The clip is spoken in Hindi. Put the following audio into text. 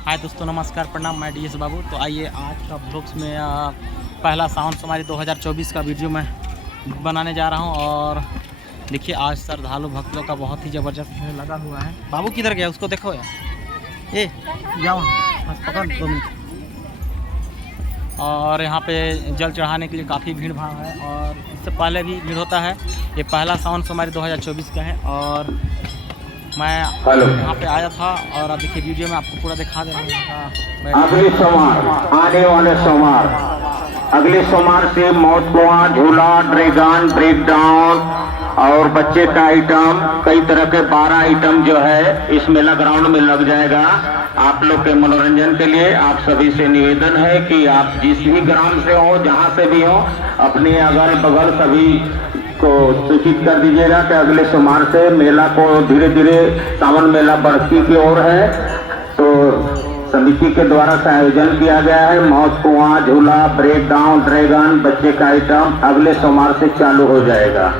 हाय दोस्तों, नमस्कार, प्रणाम। मैं डीएस बाबू। तो आइए आज का ब्लॉग्स में पहला सावन सोमवारी 2024 का वीडियो मैं बनाने जा रहा हूं। और देखिए आज श्रद्धालु भक्तों का बहुत ही ज़बरदस्त भीड़ लगा हुआ है। बाबू किधर गया, उसको देखो यार। ये जाओ बस पकड़ 2 मिनट। और यहाँ पे जल चढ़ाने के लिए काफ़ी भीड़ भाड़ है और इससे पहले भी भीड़ होता है। ये पहला सावन सोमवारी 2024 का है और मैं यहाँ पे आया था और अब देखिए वीडियो में आपको पूरा दिखा दे रहा हूँ। अगले सोमवार, आने वाले सोमवार, अगले सोमवार से मौत कुआं, झूला, ड्रैगन, ब्रेक डाउन और बच्चे का आइटम, कई तरह के 12 आइटम जो है इस मेला ग्राउंड में लग जाएगा। आप लोग के मनोरंजन के लिए आप सभी से निवेदन है कि आप जिस भी ग्राम से हो, जहाँ से भी हो, अपने अगल बगल सभी को सूचित कर दीजिएगा कि अगले सोमवार से मेला को धीरे धीरे सावन मेला बढ़ती की ओर है। तो समिति के द्वारा का आयोजन किया गया है। मौत कुआं, झूला, ब्रेक डाउन, ड्रैगन, बच्चे का आइटम अगले सोमवार से चालू हो जाएगा।